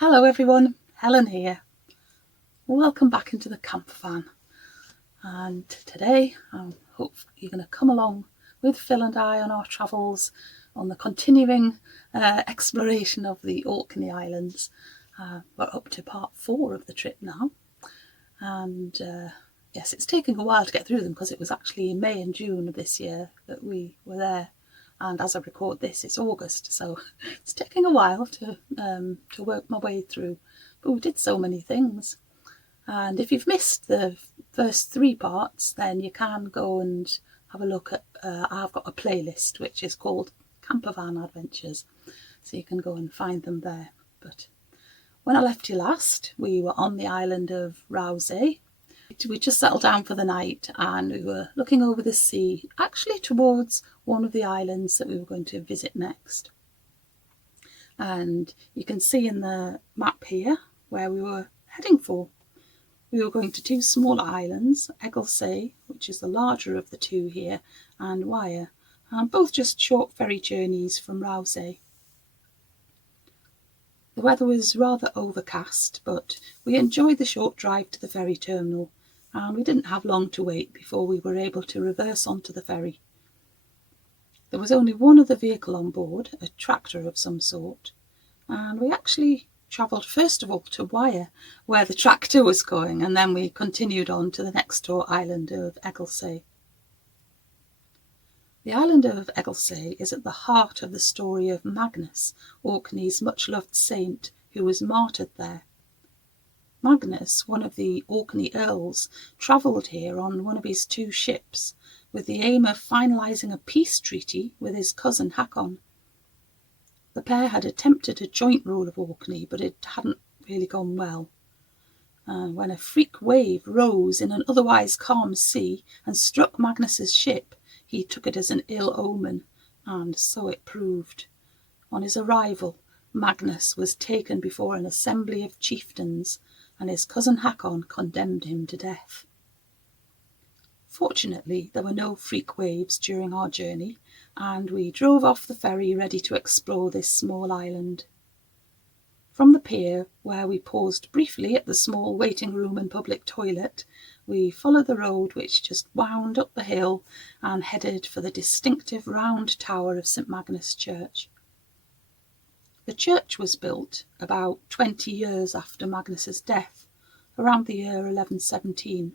Hello everyone, Helen here. Welcome back into the Campervan. And today I hope you're going to come along with Phil and I on our travels on the continuing exploration of the Orkney Islands. We're up to part 4 of the trip now. And yes, it's taking a while to get through them because it was actually in May and June of this year that we were there. And as I record this, it's August, so it's taking a while to work my way through. But we did so many things. And if you've missed the first 3 parts, then you can go and have a look at, I've got a playlist which is called Campervan Adventures. So you can go and find them there. But when I left you last, we were on the island of Rousay. We just settled down for the night and we were looking over the sea, actually towards one of the islands that we were going to visit next. And you can see in the map here where we were heading for. We were going to 2 smaller islands, Egel, which is the larger of the 2 here, and Wyre, and both just short ferry journeys from Rousay. The weather was rather overcast, but we enjoyed the short drive to the ferry terminal, and we didn't have long to wait before we were able to reverse onto the ferry. There was only one other vehicle on board, a tractor of some sort, and we actually travelled first of all to Wyre, where the tractor was going, and then we continued on to the next door island of Egel. The island of Egel is at the heart of the story of Magnus, Orkney's much-loved saint, who was martyred there. Magnus, one of the Orkney Earls, travelled here on one of his 2 ships with the aim of finalising a peace treaty with his cousin Hakon. The pair had attempted a joint rule of Orkney, but it hadn't really gone well. When a freak wave rose in an otherwise calm sea and struck Magnus's ship, he took it as an ill omen, and so it proved. On his arrival, Magnus was taken before an assembly of chieftains, and his cousin Hakon condemned him to death. Fortunately, there were no freak waves during our journey, and we drove off the ferry ready to explore this small island. From the pier, where we paused briefly at the small waiting room and public toilet, we followed the road which just wound up the hill and headed for the distinctive round tower of St Magnus Church. The church was built about 20 years after Magnus's death, around the year 1117.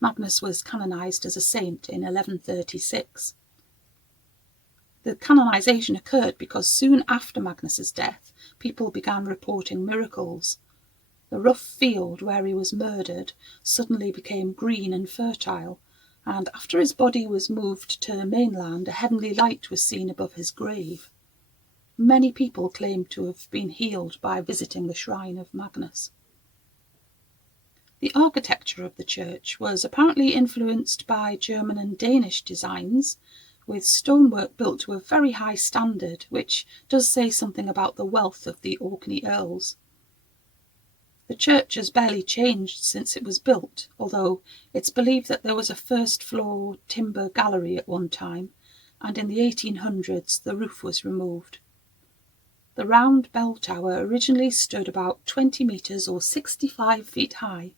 Magnus was canonised as a saint in 1136. The canonisation occurred because soon after Magnus's death, people began reporting miracles. The rough field where he was murdered suddenly became green and fertile, and after his body was moved to the mainland, a heavenly light was seen above his grave. Many people claimed to have been healed by visiting the shrine of Magnus. The architecture of the church was apparently influenced by German and Danish designs, with stonework built to a very high standard, which does say something about the wealth of the Orkney Earls. The church has barely changed since it was built, although it's believed that there was a first-floor timber gallery at one time, and in the 1800s the roof was removed. The round bell tower originally stood about 20 metres or 65 feet high.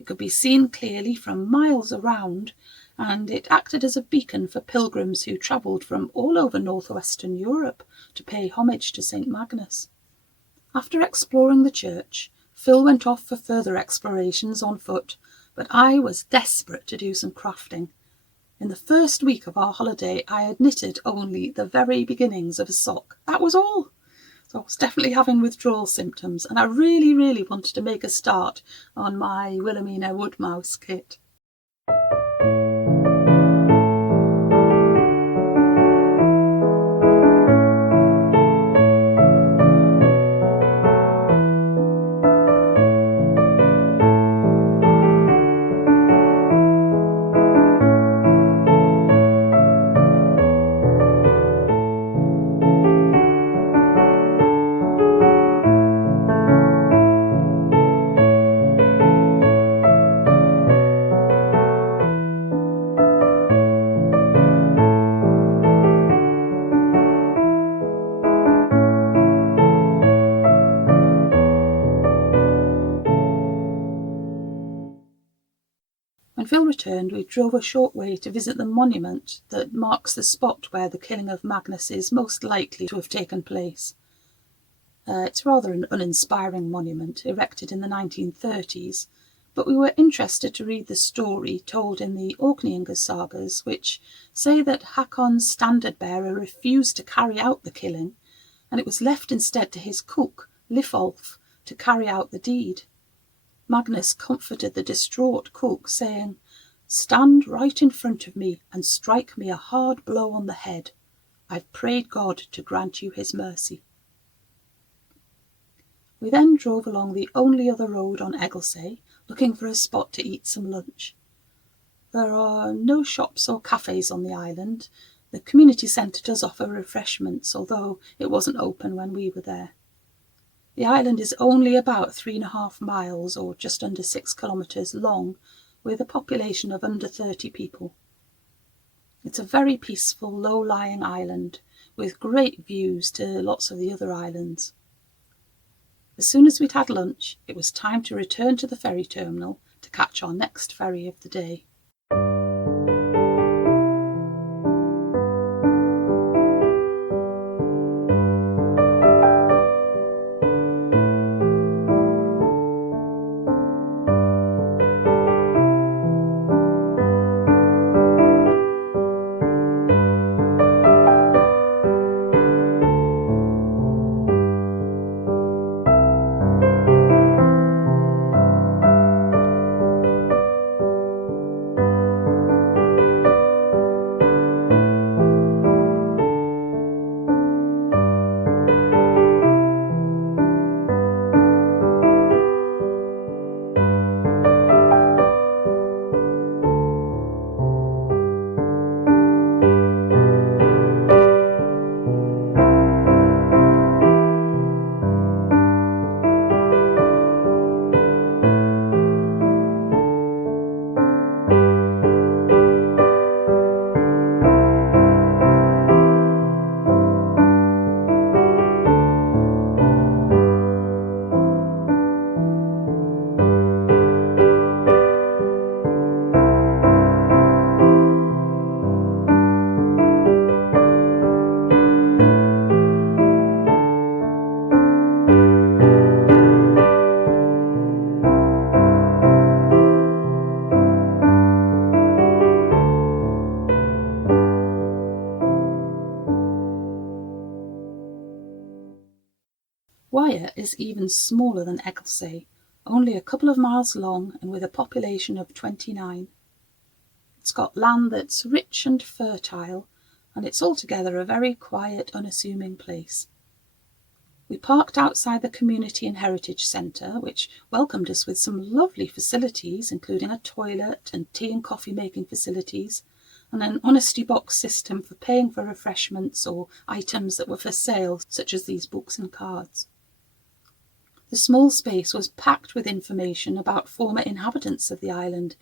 It could be seen clearly from miles around, and it acted as a beacon for pilgrims who travelled from all over northwestern Europe to pay homage to St Magnus. After exploring the church, Phil went off for further explorations on foot, but I was desperate to do some crafting. In the first week of our holiday, I had knitted only the very beginnings of a sock. That was all. So I was definitely having withdrawal symptoms, and I really wanted to make a start on my Wilhelmina wood mouse kit. When Phil returned, we drove a short way to visit the monument that marks the spot where the killing of Magnus is most likely to have taken place. It's rather an uninspiring monument, erected in the 1930s, but we were interested to read the story told in the Orkney sagas, which say that Hakon's standard-bearer refused to carry out the killing, and it was left instead to his cook, Lifolf, to carry out the deed. Magnus comforted the distraught cook, saying, "Stand right in front of me and strike me a hard blow on the head. I've prayed God to grant you his mercy." We then drove along the only other road on Egel, looking for a spot to eat some lunch. There are no shops or cafes on the island. The community centre does offer refreshments, although it wasn't open when we were there. The island is only about 3.5 miles, or just under 6 kilometres long, with a population of under 30 people. It's a very peaceful, low-lying island, with great views to lots of the other islands. As soon as we'd had lunch, it was time to return to the ferry terminal to catch our next ferry of the day. Wyre is even smaller than Egel, only a couple of miles long and with a population of 29. It's got land that's rich and fertile, and it's altogether a very quiet, unassuming place. We parked outside the Community and Heritage Centre, which welcomed us with some lovely facilities, including a toilet and tea and coffee making facilities, and an honesty box system for paying for refreshments or items that were for sale, such as these books and cards. The small space was packed with information about former inhabitants of the island,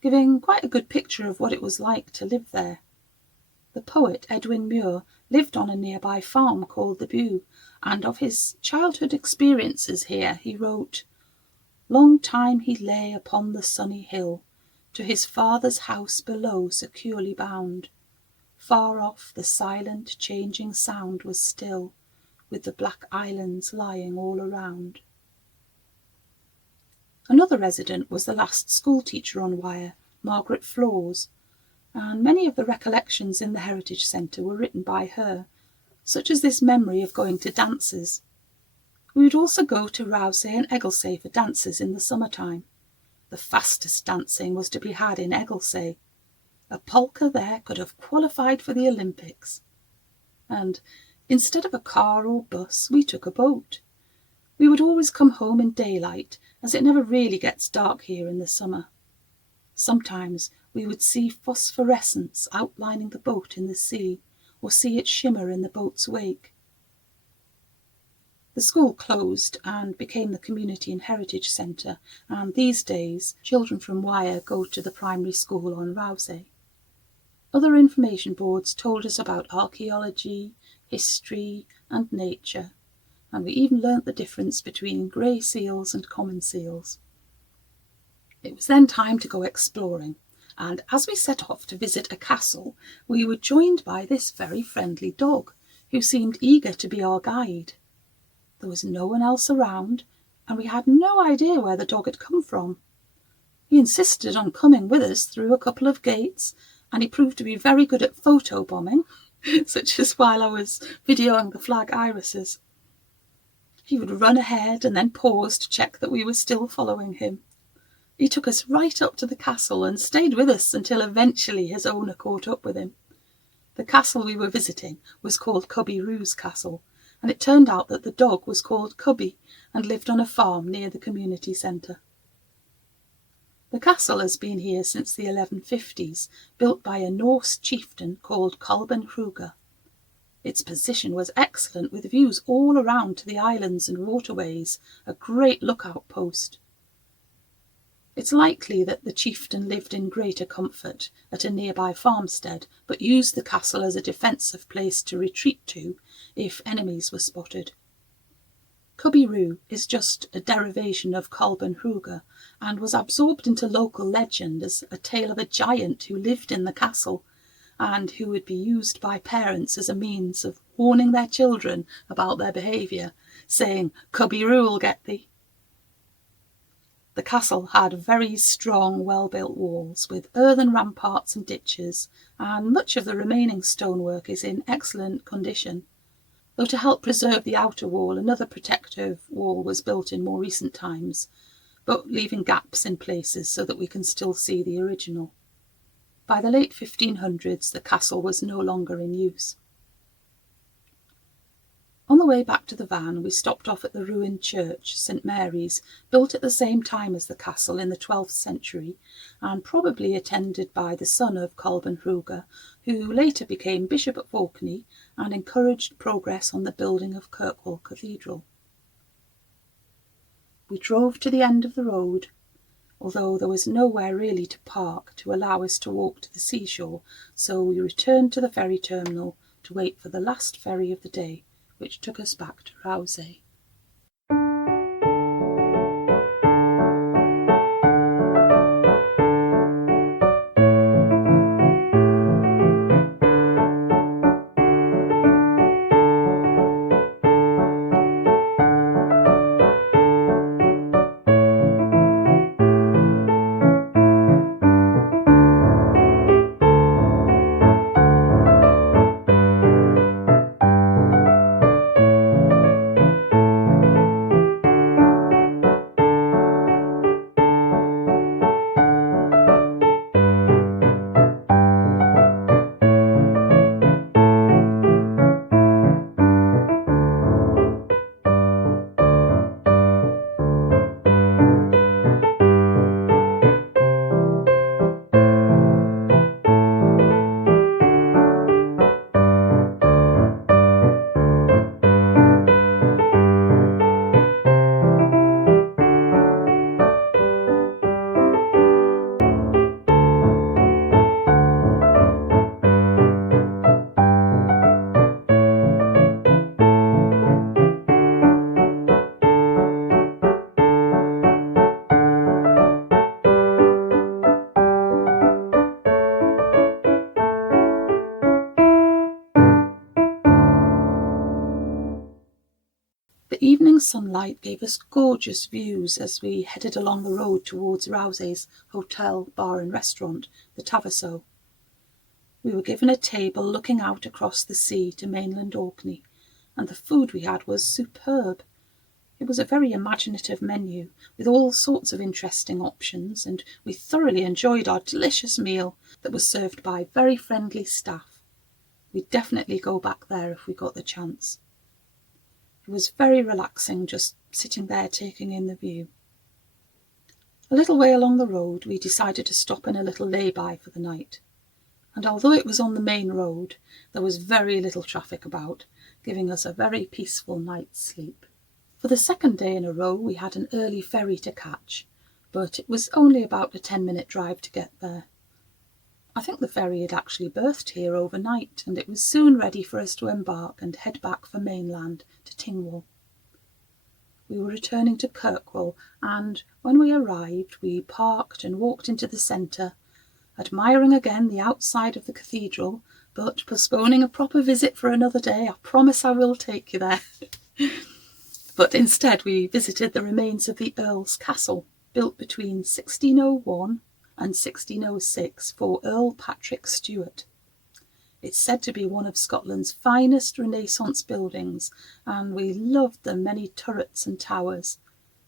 giving quite a good picture of what it was like to live there. The poet Edwin Muir lived on a nearby farm called the Bew, and of his childhood experiences here he wrote, "Long time he lay upon the sunny hill, to his father's house below securely bound. Far off the silent changing sound was still, with the black islands lying all around." Another resident was the last schoolteacher on Wyre, Margaret Fray, and many of the recollections in the Heritage Centre were written by her, such as this memory of going to dances. We would also go to Rousay and Egelsay for dances in the summertime. The fastest dancing was to be had in Egelsay. A polka there could have qualified for the Olympics. And instead of a car or bus, we took a boat. We would always come home in daylight, as it never really gets dark here in the summer. Sometimes we would see phosphorescence outlining the boat in the sea, or see it shimmer in the boat's wake. The school closed and became the Community and Heritage Centre, and these days children from Wyre go to the primary school on Rousay. Other information boards told us about archaeology, history and nature, and we even learnt the difference between grey seals and common seals. It was then time to go exploring, and as we set off to visit a castle, we were joined by this very friendly dog, who seemed eager to be our guide. There was no one else around, and we had no idea where the dog had come from. He insisted on coming with us through a couple of gates, and he proved to be very good at photobombing, such as while I was videoing the flag irises. He would run ahead and then pause to check that we were still following him. He took us right up to the castle and stayed with us until eventually his owner caught up with him. The castle we were visiting was called Cubbys Castle, and it turned out that the dog was called Cubby and lived on a farm near the community centre. The castle has been here since the 1150s, built by a Norse chieftain called Kolben Kruger. Its position was excellent, with views all around to the islands and waterways, a great lookout post. It's likely that the chieftain lived in greater comfort at a nearby farmstead, but used the castle as a defensive place to retreat to if enemies were spotted. Cubbys is just a derivation of Kolben Kruger and was absorbed into local legend as a tale of a giant who lived in the castle and who would be used by parents as a means of warning their children about their behaviour, saying, "Cubbys will get thee." The castle had very strong, well-built walls with earthen ramparts and ditches, and much of the remaining stonework is in excellent condition. Though to help preserve the outer wall, another protective wall was built in more recent times, but leaving gaps in places so that we can still see the original. By the late 1500s, the castle was no longer in use. On the way back to the van, we stopped off at the ruined church, St Mary's, built at the same time as the castle in the 12th century, and probably attended by the son of Kolben Kruger, who later became Bishop of Orkney and encouraged progress on the building of Kirkwall Cathedral. We drove to the end of the road, although there was nowhere really to park to allow us to walk to the seashore, so we returned to the ferry terminal to wait for the last ferry of the day, which took us back to Rousay. The evening sunlight gave us gorgeous views as we headed along the road towards Rousay's hotel, bar and restaurant, the Tavoso. We were given a table looking out across the sea to mainland Orkney, and the food we had was superb. It was a very imaginative menu, with all sorts of interesting options, and we thoroughly enjoyed our delicious meal that was served by very friendly staff. We'd definitely go back there if we got the chance. It was very relaxing just sitting there taking in the view. A little way along the road we decided to stop in a little lay-by for the night, and although it was on the main road, there was very little traffic about, giving us a very peaceful night's sleep. For the second day in a row we had an early ferry to catch, but it was only about a 10-minute drive to get there. I think the ferry had actually berthed here overnight, and it was soon ready for us to embark and head back for mainland to Tingwall. We were returning to Kirkwall, and when we arrived we parked and walked into the centre, admiring again the outside of the cathedral, but postponing a proper visit for another day. I promise I will take you there. But instead we visited the remains of the Earls Castle, built between 1601 and 1606 for Earl Patrick Stewart. It's said to be one of Scotland's finest Renaissance buildings, and we loved the many turrets and towers.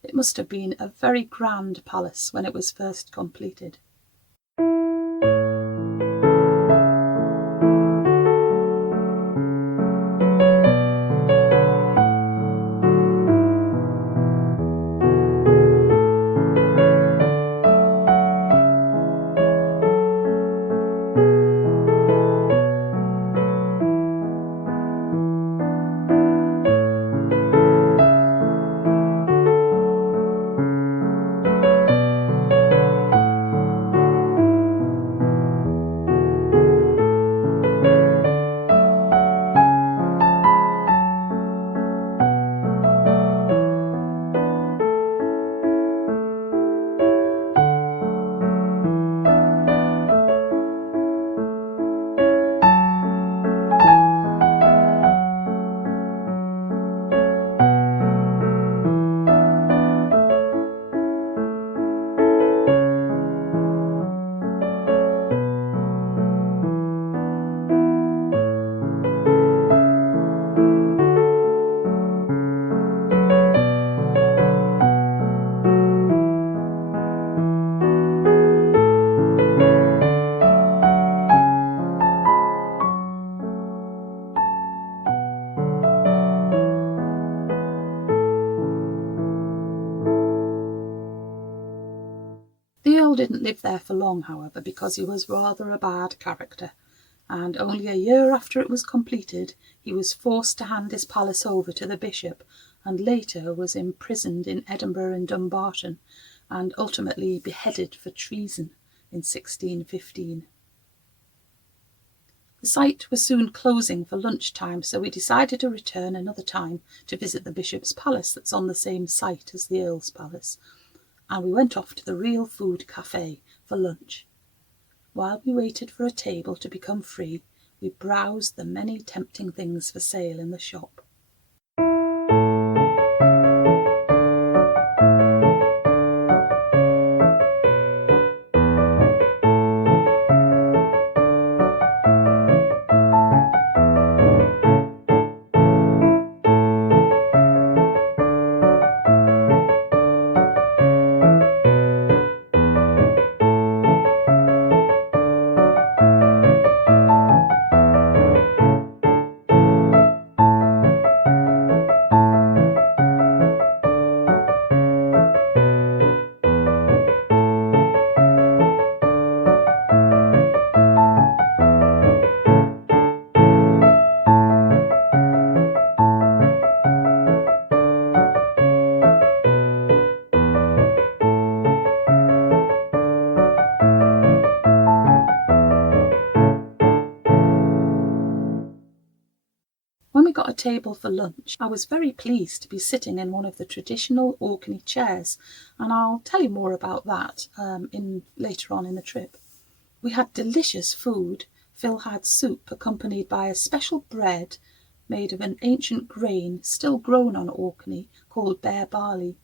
It must have been a very grand palace when it was first completed. The Earl didn't live there for long, however, because he was rather a bad character, and only a year after it was completed he was forced to hand his palace over to the bishop, and later was imprisoned in Edinburgh and Dumbarton, and ultimately beheaded for treason in 1615. The site was soon closing for lunchtime, so we decided to return another time to visit the bishop's palace that's on the same site as the Earl's palace, and we went off to the Real Food Cafe for lunch. While we waited for a table to become free, we browsed the many tempting things for sale in the shop. When we got a table for lunch, I was very pleased to be sitting in one of the traditional Orkney chairs, and I'll tell you more about that later on in the trip. We had delicious food. Phil had soup accompanied by a special bread made of an ancient grain still grown on Orkney called bare barley,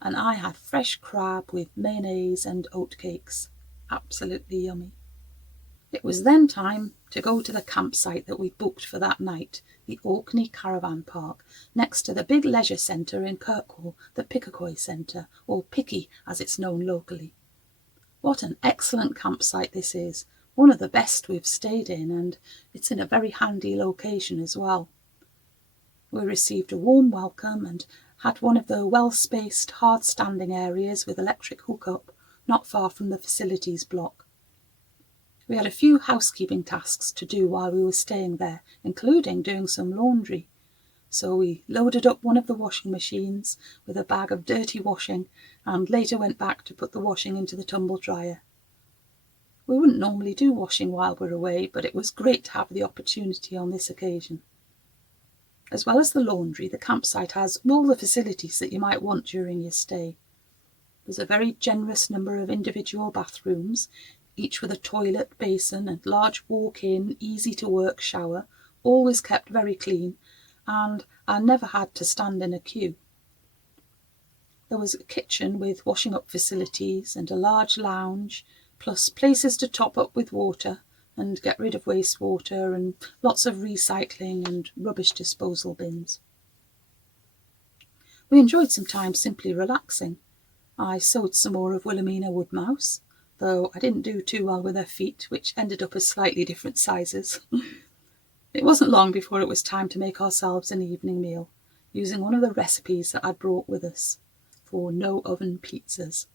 and I had fresh crab with mayonnaise and oatcakes. Absolutely yummy. It was then time to go to the campsite that we'd booked for that night, the Orkney Caravan Park, next to the big leisure centre in Kirkwall, the Pickaway Centre, or Picky as it's known locally. What an excellent campsite this is, one of the best we've stayed in, and it's in a very handy location as well. We received a warm welcome and had one of the well-spaced, hard-standing areas with electric hookup, not far from the facilities block. We had a few housekeeping tasks to do while we were staying there, including doing some laundry. So we loaded up one of the washing machines with a bag of dirty washing and later went back to put the washing into the tumble dryer. We wouldn't normally do washing while we're away, but it was great to have the opportunity on this occasion. As well as the laundry, the campsite has all the facilities that you might want during your stay. There's a very generous number of individual bathrooms, each with a toilet, basin and large walk-in, easy-to-work shower, always kept very clean, and I never had to stand in a queue. There was a kitchen with washing-up facilities and a large lounge, plus places to top up with water and get rid of wastewater, and lots of recycling and rubbish disposal bins. We enjoyed some time simply relaxing. I sewed some more of Wilhelmina woodmouse, though I didn't do too well with her feet, which ended up as slightly different sizes. It wasn't long before it was time to make ourselves an evening meal, using one of the recipes that I'd brought with us for no-oven pizzas.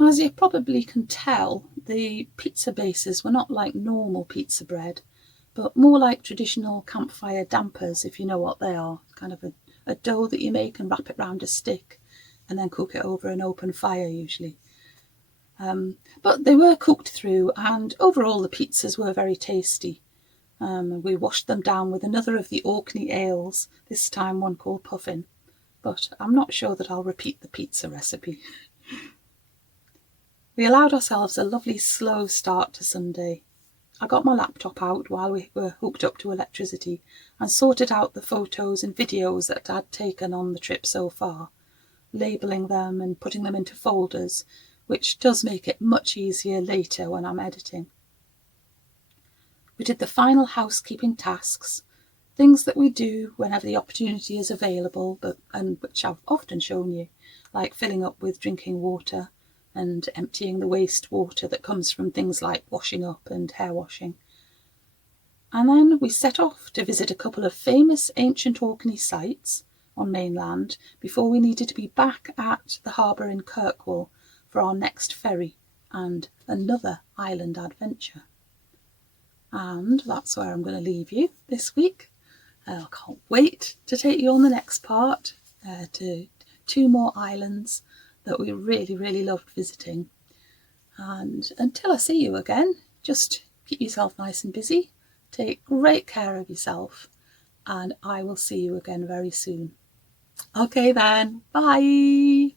As you probably can tell, the pizza bases were not like normal pizza bread, but more like traditional campfire dampers, if you know what they are. Kind of a dough that you make and wrap it round a stick and then cook it over an open fire usually. But they were cooked through, and overall the pizzas were very tasty. We washed them down with another of the Orkney ales, this time one called Puffin, but I'm not sure that I'll repeat the pizza recipe. We allowed ourselves a lovely slow start to Sunday. I got my laptop out while we were hooked up to electricity and sorted out the photos and videos that I'd taken on the trip so far, labelling them and putting them into folders, which does make it much easier later when I'm editing. We did the final housekeeping tasks, things that we do whenever the opportunity is available, and which I've often shown you, like filling up with drinking water and emptying the wastewater that comes from things like washing up and hair washing. And then we set off to visit a couple of famous ancient Orkney sites on mainland before we needed to be back at the harbour in Kirkwall for our next ferry and another island adventure. And that's where I'm going to leave you this week. I can't wait to take you on the next part to 2 more islands that we really, really loved visiting. And until I see you again, just keep yourself nice and busy, take great care of yourself, and I will see you again very soon. Okay then, bye!